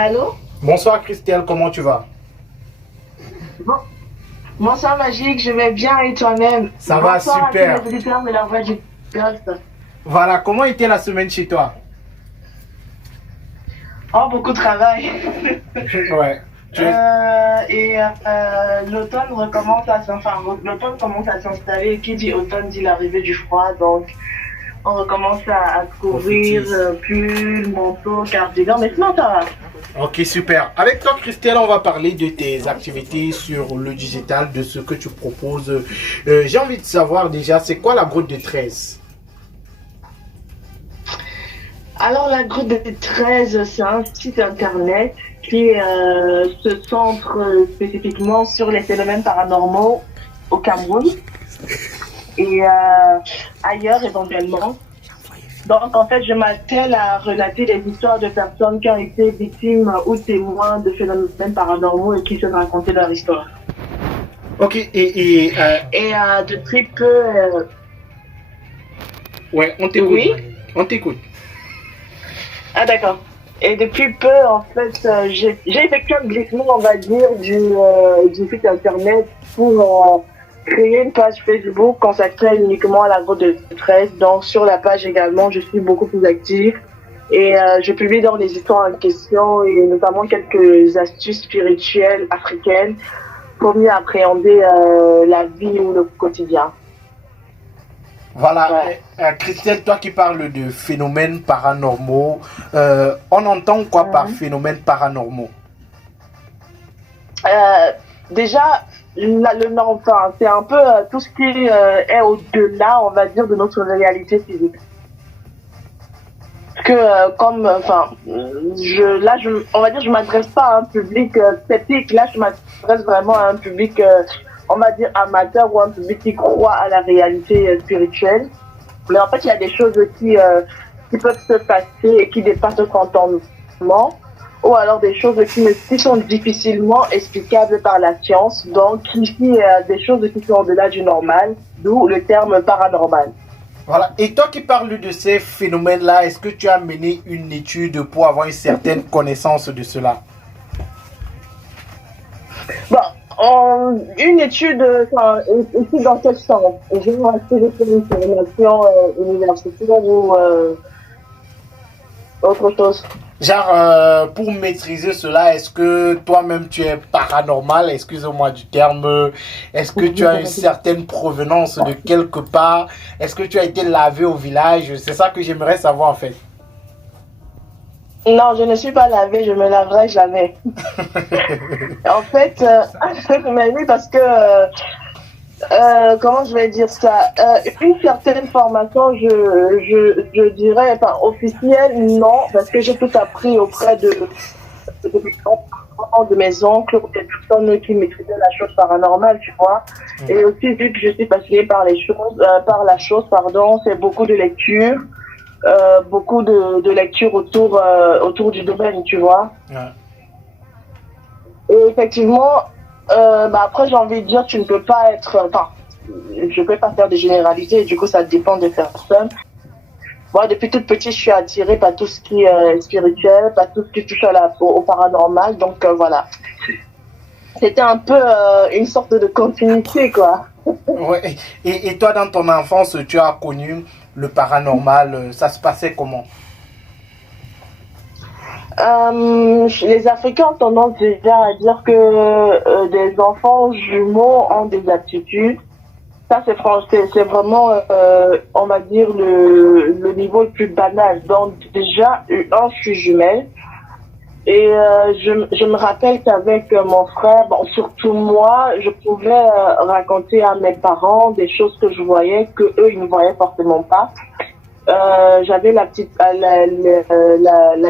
Allô? Bonsoir Christelle, comment tu vas? Bon. Bonsoir Magique, je vais bien et toi-même. Ça va Bonsoir à tous les super. auditeurs de la voix du Golfe. Voilà, comment était la semaine chez toi? Oh, beaucoup de travail. Ouais. Tu es... L'automne recommence à l'automne commence à s'installer. Qui dit automne dit l'arrivée du froid. Donc, on recommence à couvrir Prophétise. pull, manteau, cardigan. Mais sinon, ça va. Ok, super. Avec toi Christelle, on va parler de tes activités sur le digital, de ce que tu proposes. J'ai envie de savoir déjà, c'est quoi la grotte de 13? Alors, la groupe des 13, c'est un site internet qui se centre spécifiquement sur les phénomènes paranormaux au Cameroun et ailleurs éventuellement. Donc, en fait, je m'attelle à relater les histoires de personnes qui ont été victimes ou témoins de phénomènes paranormaux et qui se racontaient leur histoire. Ok, Et depuis peu, ouais, on t'écoute. oui. On t'écoute. Ah d'accord. Et depuis peu, en fait, j'ai effectué un glissement, on va dire, du site internet pour créer une page Facebook consacrée uniquement à la grotte de 13. Donc sur la page également, je suis beaucoup plus active et je publie dans les histoires en question et notamment quelques astuces spirituelles africaines pour mieux appréhender la vie ou le quotidien. Voilà, Ouais. Christelle, toi qui parles de phénomènes paranormaux, on entend quoi par Mhm. phénomènes paranormaux? Euh, déjà, le nord, enfin, c'est un peu tout ce qui est au-delà, on va dire, de notre réalité physique. Parce que comme, enfin, on va dire, je m'adresse pas à un public sceptique. Là, je m'adresse vraiment à un public, on va dire, amateur ou un public qui croit à la réalité spirituelle. Mais en fait, il y a des choses qui peuvent se passer et qui dépassent notre entendement, ou alors des choses qui sont difficilement explicables par la science. Donc, ici, des choses qui sont au-delà du normal, d'où le terme paranormal. Voilà. Et toi qui parles de ces phénomènes-là, est-ce que tu as mené une étude pour avoir une certaine connaissance de cela? Bon, une étude, enfin, ici dans quel sens? Je vais rester sur une formation universitaire ou autre chose. Genre, pour maîtriser cela, est-ce que toi-même tu es paranormal, excusez-moi du terme, est-ce que tu as une certaine provenance de quelque part, est-ce que tu as été lavé au village? C'est ça que j'aimerais savoir en fait. Non, je ne suis pas lavée, je me laverai jamais. En fait, mais oui, parce que comment je vais dire ça? Une certaine formation, je dirais, enfin, officielle, non, parce que j'ai tout appris auprès de mes grands-parents, de mes oncles, ou des personnes qui maîtrisaient la chose paranormale, tu vois. Et aussi, vu que je suis passionnée par les choses, par la chose, pardon, c'est beaucoup de lecture, beaucoup de lecture autour du domaine, tu vois. Ouais. Et effectivement, après, j'ai envie de dire, tu ne peux pas être, enfin, je ne peux pas faire de généralité, du coup, ça dépend des personnes. Moi, depuis toute petite, je suis attirée par tout ce qui est spirituel, par tout ce qui touche au paranormal, donc voilà. C'était un peu une sorte de continuité, quoi. Ouais. Et toi, dans ton enfance, tu as connu le paranormal, ça se passait comment? Les Africains ont tendance déjà à dire que des enfants jumeaux ont des aptitudes. Ça, c'est vraiment, on va dire, le niveau le plus banal. Donc, déjà, je suis jumelle. Et je me rappelle qu'avec mon frère, bon, surtout moi, je pouvais raconter à mes parents des choses que je voyais, que eux, ils ne voyaient forcément pas. J'avais la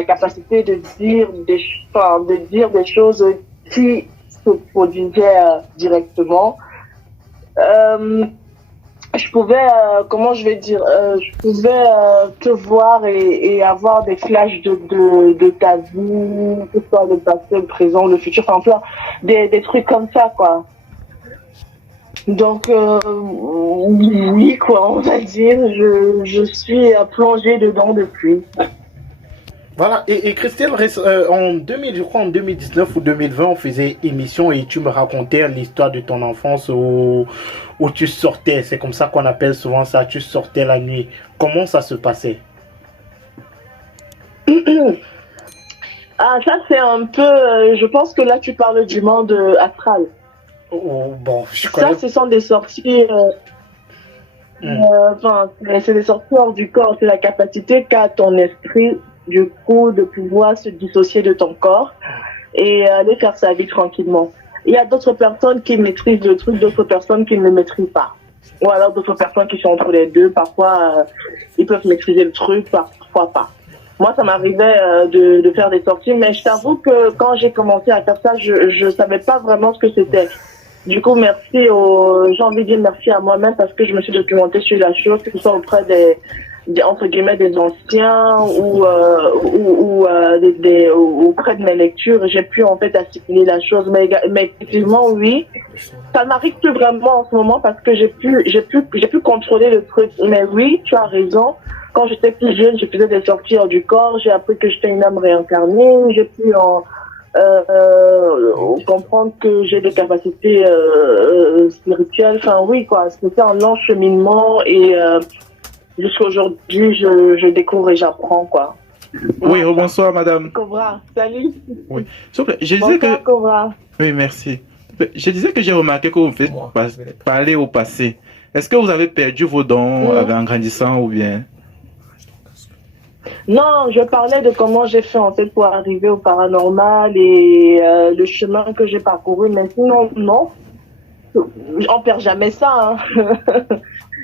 capacité de dire de dire des choses qui se produisaient directement. Euh, je pouvais, comment je vais dire, je pouvais te voir et avoir des flashs de ta vie, que ce soit le passé, le présent, le futur, enfin plein, des trucs comme ça, quoi. Donc, oui, quoi, on va dire, je suis plongée dedans depuis. Voilà, et Christelle, en 2000, je crois en 2019 ou 2020, on faisait émission et tu me racontais l'histoire de ton enfance où tu sortais, c'est comme ça qu'on appelle souvent ça, tu sortais la nuit. Comment ça se passait? Ah, ça c'est un peu, je pense que là tu parles du monde astral. Bon, je Ça, connais. ce sont des sorties, Hmm. enfin, c'est des sorties hors du corps. C'est la capacité qu'a ton esprit, du coup, de pouvoir se dissocier de ton corps et aller faire sa vie tranquillement. Il y a d'autres personnes qui maîtrisent le truc, d'autres personnes qui ne le maîtrisent pas. Ou alors d'autres personnes qui sont entre les deux. Parfois, ils peuvent maîtriser le truc, parfois pas. Moi, ça m'arrivait de faire des sorties, mais je t'avoue que quand j'ai commencé à faire ça, je savais pas vraiment ce que c'était. Du coup, j'ai envie de dire merci à moi-même parce que je me suis documentée sur la chose, que ce soit auprès entre guillemets, des anciens ou auprès de mes lectures. J'ai pu, en fait, assimiler la chose. Mais effectivement, oui, ça n'arrive plus vraiment en ce moment parce que j'ai pu contrôler le truc. Mais oui, tu as raison. Quand j'étais plus jeune, je faisais des sorties hors du corps. J'ai appris que j'étais une âme réincarnée. J'ai pu comprendre que j'ai des capacités spirituelles. Enfin, oui, quoi. C'était un long cheminement et jusqu'à aujourd'hui, je découvre et j'apprends, quoi. Oui, bonsoir, madame. Cobra, salut. Oui. S'il vous plaît, je disais que... Bonsoir, Cobra. Oui, merci. Je disais que j'ai remarqué que vous faites parler au passé. Est-ce que vous avez perdu vos dons en grandissant ou bien... Non, je parlais de comment j'ai fait en fait pour arriver au paranormal et le chemin que j'ai parcouru. Mais sinon, non, on perd jamais ça. Hein.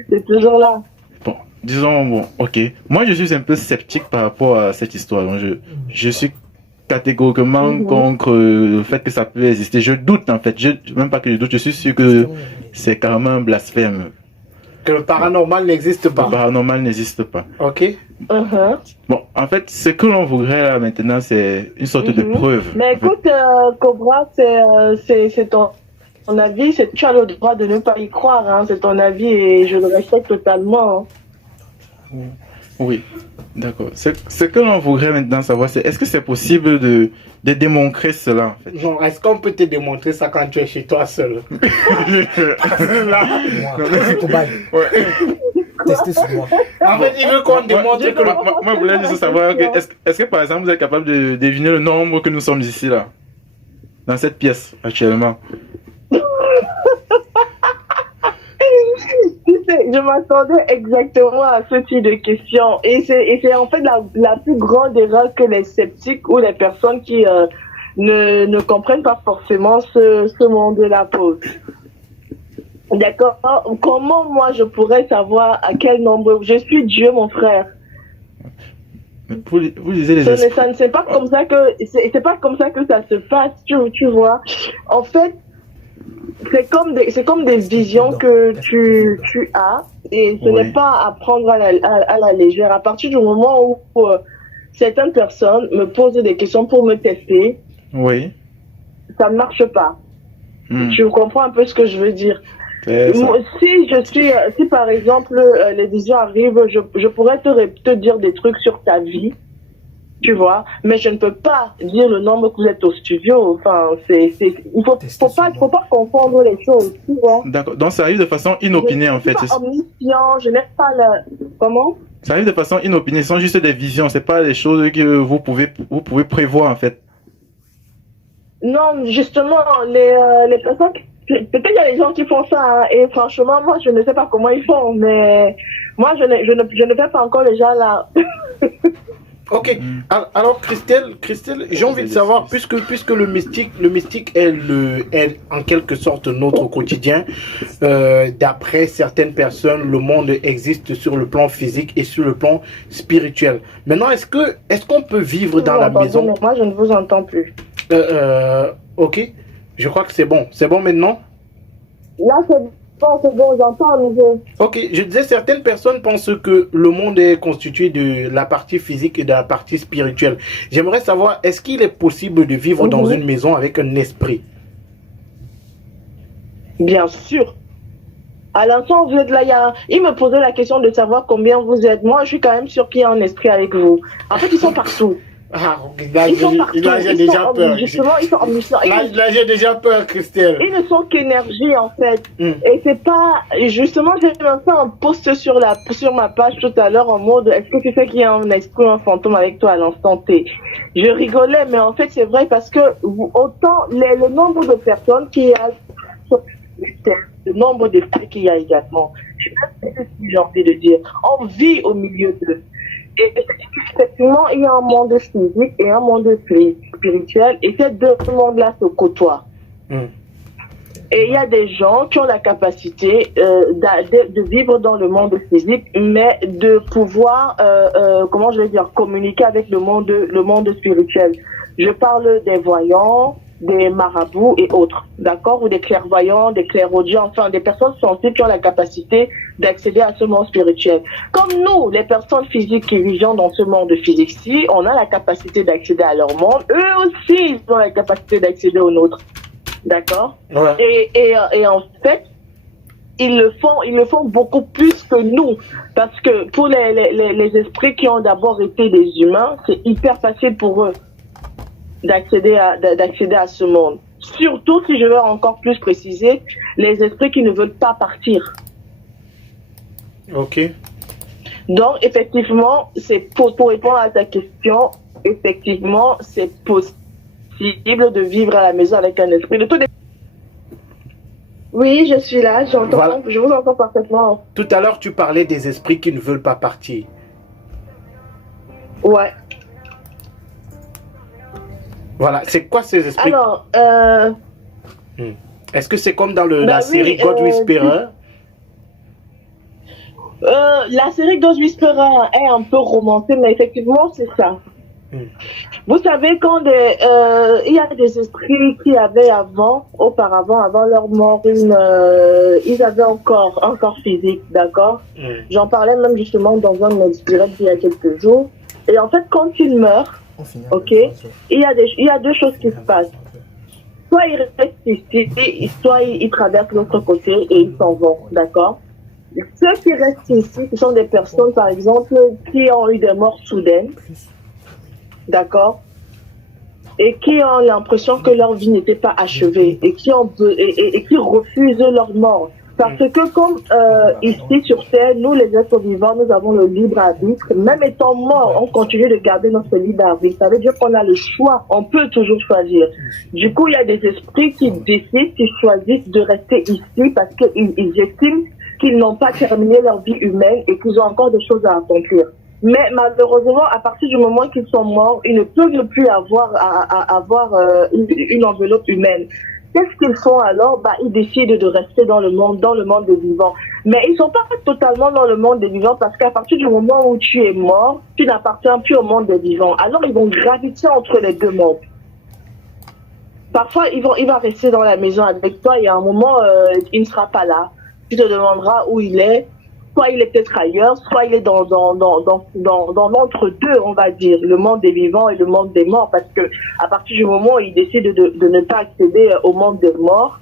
C'est toujours là. Bon, disons, bon, ok. Moi, je suis un peu sceptique par rapport à cette histoire. Donc, je suis catégoriquement contre le fait que ça peut exister. Je doute, en fait. Même pas que je doute, je suis sûr que c'est carrément un blasphème. Que le paranormal n'existe pas. Le paranormal n'existe pas. Ok. Bon, en fait, ce que l'on voudrait là maintenant, c'est une sorte de preuve. Mais écoute, Cobra, c'est ton avis, tu as le droit de ne pas y croire, hein, c'est ton avis et je le respecte totalement. Hein. Oui, d'accord. Ce que l'on voudrait maintenant savoir, c'est est-ce que c'est possible de démontrer cela en fait? Non, est-ce qu'on peut te démontrer ça quand tu es chez toi seul? Là, ouais. Tester sur moi. En fait, il veut qu'on démontre que moi, je voulais juste savoir, est-ce que par exemple, vous êtes capable de deviner le nombre que nous sommes ici, là, dans cette pièce, actuellement? Je m'attendais exactement à ce type de questions. Et c'est en fait la plus grande erreur que les sceptiques ou les personnes qui ne comprennent pas forcément ce monde-là posent. D'accord. Comment moi je pourrais savoir à quel nombre je suis Dieu, mon frère. Vous lisez les esprits. C'est pas comme ça que c'est pas comme ça que ça se passe. Tu vois. En fait, c'est comme des visions que tu as et ce n'est pas à prendre à la légère. À partir du moment où certaines personnes me posent des questions pour me tester, oui, ça ne marche pas. Tu comprends un peu ce que je veux dire? Si par exemple les visions arrivent, je pourrais te dire des trucs sur ta vie, tu vois, mais je ne peux pas dire le nombre que vous êtes au studio. Enfin, il faut pas confondre les choses, tu vois. D'accord. Donc ça arrive de façon inopinée en fait. Je ne suis pas omniscient, je n'ai pas comment? Ça arrive de façon inopinée. Ce sont juste des visions. C'est pas des choses que vous pouvez prévoir en fait. Non, justement, les personnes. Peut-être qu'il y a des gens qui font ça, hein, et franchement, moi, je ne sais pas comment ils font, mais moi, je ne fais pas encore les gens là. Ok. Alors, Christelle, j'ai envie de savoir, puisque le mystique est en quelque sorte notre quotidien, d'après certaines personnes, le monde existe sur le plan physique et sur le plan spirituel. Maintenant, est-ce qu'on peut vivre dans la maison? Mais moi, je ne vous entends plus. Ok. Je crois que c'est bon. C'est bon maintenant? Là, c'est bon, j'entends à nouveau. Ok, je disais, certaines personnes pensent que le monde est constitué de la partie physique et de la partie spirituelle. J'aimerais savoir, est-ce qu'il est possible de vivre dans une maison avec un esprit? Bien sûr. À l'instant, vous êtes là, il me posait la question de savoir combien vous êtes. Moi, je suis quand même sûr qu'il y a un esprit avec vous. En fait, ils sont partout. Ah, là, Ils sont partout. là, j'ai Ils déjà sont peur. justement, ils sont omniscients. Là, j'ai déjà peur, Christelle. Ils ne sont qu'énergie en fait. Hmm. Et c'est pas. Justement, j'ai même fait un post sur ma page tout à l'heure en mode est-ce que tu sais qu'il y a un esprit, un fantôme avec toi à l'instant T? Je rigolais, mais en fait, c'est vrai parce que autant le nombre de personnes qui a sur le nombre d'esprits qu'il y a également. Je sais pas si j'ai envie de dire. On vit au milieu d'eux. Et effectivement, il y a un monde physique et un monde spirituel, et ces deux mondes-là se côtoient. Et il y a des gens qui ont la capacité de vivre dans le monde physique, mais de pouvoir, comment je vais dire, communiquer avec le monde spirituel. Je parle des voyants, des marabouts et autres, d'accord, ou des clairvoyants, des clairaudients, enfin des personnes sensibles qui ont la capacité d'accéder à ce monde spirituel. Comme nous, les personnes physiques qui vivons dans ce monde physique-ci, on a la capacité d'accéder à leur monde. Eux aussi, ils ont la capacité d'accéder au nôtre, d'accord. Ouais. Et en fait, ils le font beaucoup plus que nous, parce que pour les esprits qui ont d'abord été des humains, c'est hyper facile pour eux d'accéder à ce monde. Surtout, si je veux encore plus préciser, les esprits qui ne veulent pas partir. Ok. Donc, effectivement, c'est pour répondre à ta question, effectivement, c'est possible de vivre à la maison avec un esprit. Oui, je suis là, j'entends, voilà. Je vous entends parfaitement. Tout à l'heure, tu parlais des esprits qui ne veulent pas partir. Ouais. Voilà, c'est quoi ces esprits? Alors, est-ce que c'est comme dans la série God Whisperer? La série God Whisperer est un peu romancée, mais effectivement, c'est ça. Vous savez, quand il y a des esprits qui avaient auparavant, avant leur mort, ils avaient encore un corps physique, d'accord? J'en parlais même justement dans un de mes directs il y a quelques jours. Et en fait, quand ils meurent, ok, il y a deux choses qui se passent. Soit ils restent ici, soit ils traversent l'autre côté et ils s'en vont, d'accord? Ceux qui restent ici, ce sont des personnes, par exemple, qui ont eu des morts soudaines, d'accord, et qui ont l'impression que leur vie n'était pas achevée et qui refusent leur mort. Parce que comme ici sur Terre, nous les êtres vivants, nous avons le libre arbitre. Même étant mort, on continue de garder notre libre arbitre. Ça veut dire qu'on a le choix, on peut toujours choisir. Du coup, il y a des esprits qui décident, qui choisissent de rester ici parce qu'ils estiment qu'ils n'ont pas terminé leur vie humaine et qu'ils ont encore des choses à accomplir. Mais malheureusement, à partir du moment qu'ils sont morts, ils ne peuvent plus avoir une enveloppe humaine. Qu'est-ce qu'ils font alors? Ils décident de rester dans le monde des vivants. Mais ils sont pas totalement dans le monde des vivants parce qu'à partir du moment où tu es mort, tu n'appartiens plus au monde des vivants. Alors ils vont graviter entre les deux mondes. Parfois, il va rester dans la maison avec toi et à un moment, il ne sera pas là. Tu te demanderas où il est. Soit il est peut-être ailleurs, soit il est dans l'entre-deux, on va dire, le monde des vivants et le monde des morts, parce que à partir du moment où il décide de ne pas accéder au monde des morts,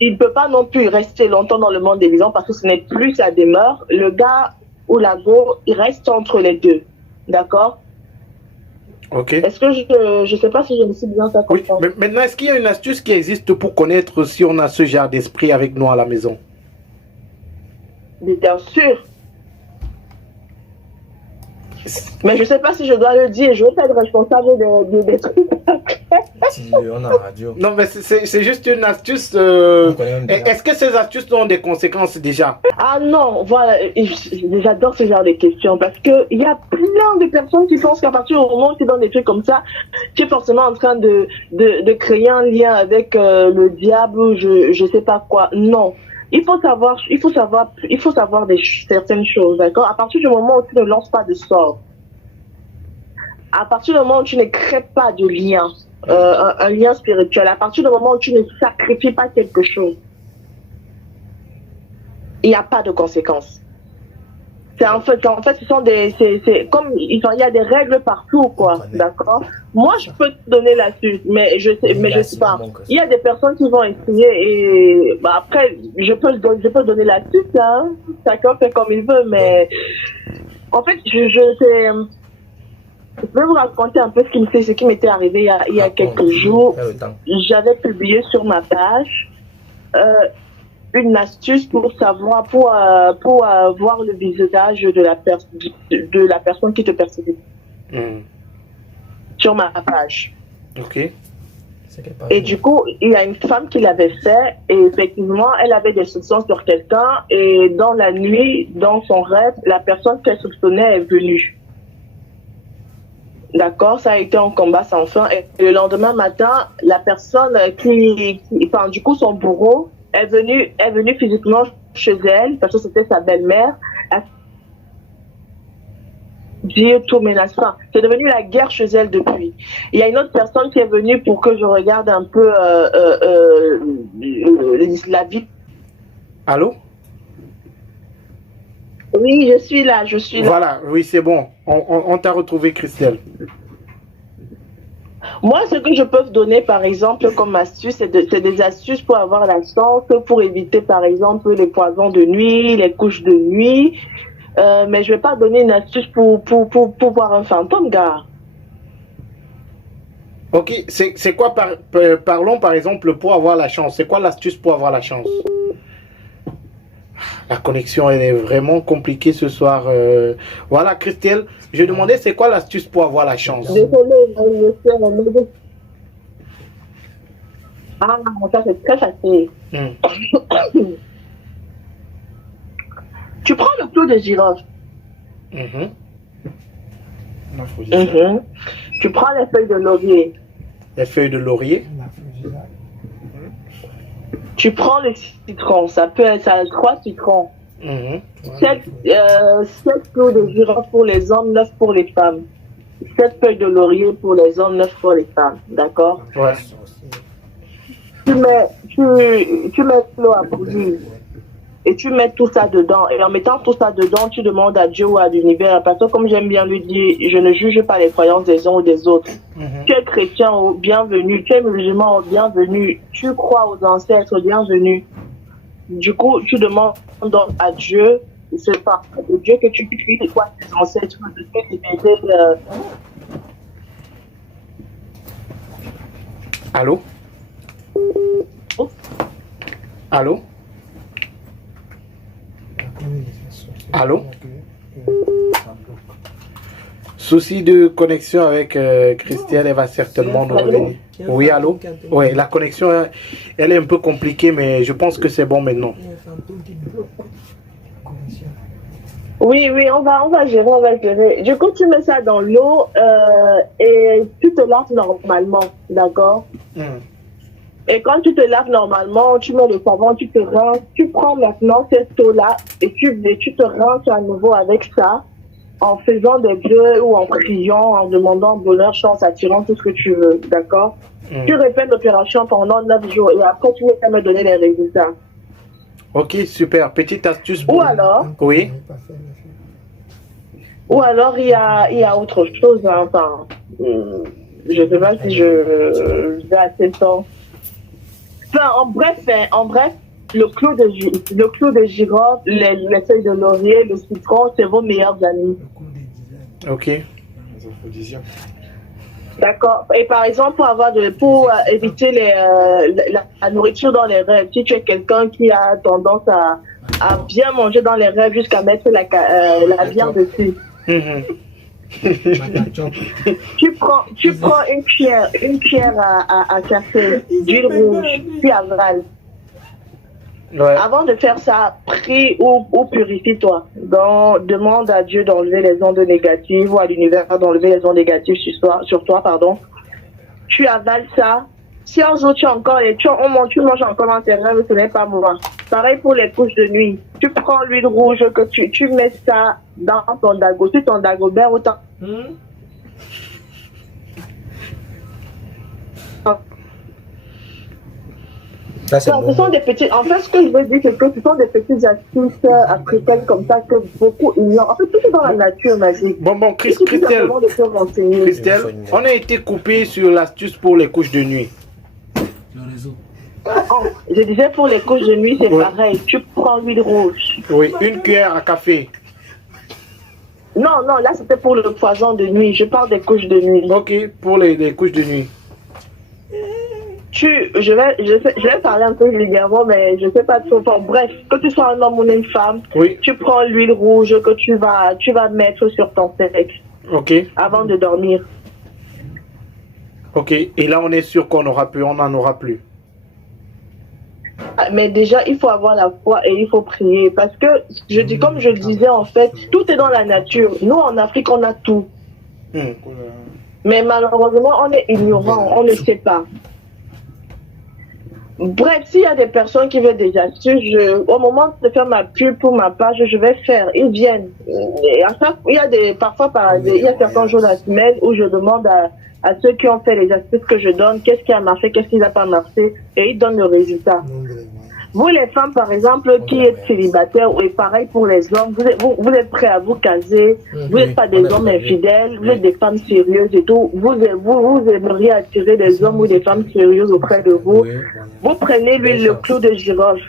il ne peut pas non plus rester longtemps dans le monde des vivants parce que ce n'est plus sa demeure. Le gars ou la go, il reste entre les deux, d'accord? Ok. Est-ce que je sais pas si je me suis bien fait comprendre. Oui, mais maintenant, est-ce qu'il y a une astuce qui existe pour connaître si on a ce genre d'esprit avec nous à la maison? Bien sûr. Mais je sais pas si je dois le dire. Je veux pas être responsable des trucs. On a la radio. Non, mais c'est juste une astuce. Est-ce que ces astuces ont des conséquences déjà? Ah non, voilà. J'adore ce genre de questions parce que il y a plein de personnes qui pensent qu'à partir du moment où tu es dans des trucs comme ça, tu es forcément en train de créer un lien avec le diable ou je sais pas quoi. Non. Il faut savoir certaines choses, d'accord? À partir du moment où tu ne lances pas de sort, à partir du moment où tu ne crées pas de lien, un lien spirituel, à partir du moment où tu ne sacrifies pas quelque chose, il n'y a pas de conséquences. En fait, ce sont comme il y a des règles partout, quoi, d'accord? Moi, je peux te donner l'astuce, mais je sais pas. Il y a des personnes qui vont essayer et après, je peux donner l'astuce, hein. Chacun fait comme il veut, mais en fait, Je vais vous raconter un peu ce qui m'était arrivé il y a quelques jours. J'avais publié sur ma page une astuce pour savoir, pour voir le visage de la personne qui te persécute. Sur ma page. Ok. Et du coup, il y a une femme qui l'avait fait et effectivement, elle avait des soupçons sur quelqu'un et dans la nuit, dans son rêve, la personne qu'elle soupçonnait est venue. D'accord, ça a été un combat sans fin et le lendemain matin, la personne enfin, du coup, son bourreau est venu physiquement chez elle parce que c'était sa belle-mère. Dire tout menaçant. C'est devenu la guerre chez elle depuis. Il y a une autre personne qui est venue pour que je regarde un peu la vie. Allô? Oui, je suis là. Voilà, oui, c'est bon. On t'a retrouvé, Christelle. Moi, ce que je peux vous donner, par exemple, comme astuce, c'est des astuces pour avoir la chance, pour éviter, par exemple, les poisons de nuit, les couches de nuit. Mais je vais pas donner une astuce pour voir un fantôme, gars. Ok, c'est quoi, parlons par exemple pour avoir la chance. C'est quoi l'astuce pour avoir la chance? La connexion, elle est vraiment compliquée ce soir. Voilà, Christelle, je demandais c'est quoi l'astuce pour avoir la chance? Désolée, je sais. Ah, ça c'est très facile. Tu prends le clou de girofle. Tu prends les feuilles de laurier. Les feuilles de laurier. Tu prends le citron. Ça peut être 3 citrons. 7 clous de girofle pour les hommes, 9 pour les femmes. 7 feuilles de laurier pour les hommes, 9 pour les femmes. D'accord? Ouais. Tu mets l'eau à bouillir. Et tu mets tout ça dedans. Et en mettant tout ça dedans, tu demandes à Dieu ou à l'univers. Parce que comme j'aime bien lui dire, je ne juge pas les croyances des uns ou des autres. Tu es chrétien, bienvenue. Tu es musulman, bienvenue. Tu crois aux ancêtres, bienvenue. Du coup, tu demandes donc à Dieu, c'est pas de Dieu que tu pries, c'est quoi tes ancêtres, de te libérer. Allô? Allô? Allô? Souci de connexion avec Christelle, elle va certainement nous revenir. Oui, allô? Oui, la connexion, elle est un peu compliquée, mais je pense que c'est bon maintenant. Oui, on va gérer. Du coup, tu mets ça dans l'eau et tu te laves normalement, d'accord? Et quand tu te laves normalement, tu mets le savon, tu te rinces, tu prends maintenant cette eau-là et tu te rinces à nouveau avec ça en faisant des vœux ou en priant, en demandant bonheur, chance, attirant, tout ce que tu veux, d'accord? Tu répètes l'opération pendant 9 jours et après tu vas me donner les résultats. Ok, super. Petite astuce. Ou alors? Oui. Ou alors il y a autre chose, hein, enfin, je ne sais pas si je vais assez temps. Enfin, en bref, le clou de girofle, les feuilles de laurier, le citron, c'est vos meilleurs amis. Ok. D'accord. Et par exemple, pour éviter la nourriture dans les rêves, si tu es quelqu'un qui a tendance à bien manger dans les rêves jusqu'à mettre la viande dessus. Tu prends une cuillère à café d'huile rouge, puis avale. Ouais. Avant de faire ça, prie ou purifie-toi. Donc, demande à Dieu d'enlever les ondes négatives ou à l'univers d'enlever les ondes négatives sur toi, pardon. Tu avales ça. Si un jour tu manges encore dans tes rêves, ce n'est pas moi. Pareil pour les couches de nuit. Tu prends l'huile rouge que tu mets ça dans ton dago, sur ton dagobert ou ton... Ça, c'est Ce sont des petits... En fait, ce que je veux dire, c'est que ce sont des petites astuces africaines comme ça que beaucoup ignorent. En fait, tout est dans la nature magique. Bon, Christelle, on a été coupé sur l'astuce pour les couches de nuit. Le réseau. Oh, je disais pour les couches de nuit, c'est pareil. Tu prends l'huile rouge. Oui, une cuillère à café. Non, non, là c'était pour le poison de nuit. Je parle des couches de nuit. Ok, pour les couches de nuit. Je vais parler un peu vulgairement, mais je sais pas trop. Enfin, bref, que tu sois un homme ou une femme, Oui. tu prends l'huile rouge que tu vas mettre sur ton sexe Ok, avant de dormir. ok. Et là, on est sûr qu'on aura plus, on n'en aura plus. Mais déjà, il faut avoir la foi et il faut prier. Parce que, comme je le disais, en fait, tout est dans la nature. Nous, en Afrique, on a tout. Hmm. Mais malheureusement, on est ignorant, on ne sait pas. Bref, s'il y a des personnes qui veulent des astuces, au moment de faire ma pub pour ma page, je vais faire. Ils viennent. Et à chaque, il y a il y a certains jours de la semaine où je demande à ceux qui ont fait les astuces que je donne, qu'est-ce qui a marché, qu'est-ce qui n'a pas marché, et ils donnent le résultat. Vous, les femmes, par exemple, qui êtes célibataires, et pareil pour les hommes, vous êtes prêts à vous caser, vous n'êtes pas des hommes infidèles, vous êtes des femmes sérieuses et tout. Vous aimeriez attirer des hommes ou des femmes sérieuses auprès de vous. Vous prenez le clou de girofle.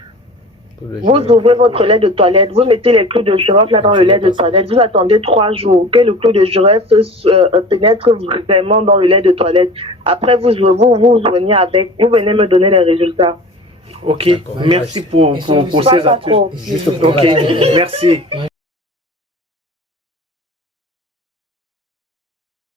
Vous ouvrez votre lait de toilette, vous mettez les clous de girofle là dans le lait de toilette, vous attendez 3 jours que le clou de girofle pénètre vraiment dans le lait de toilette. Après, vous joignez avec, vous venez me donner les résultats. Ok, merci pour ces astuces. Juste pour Ok, merci.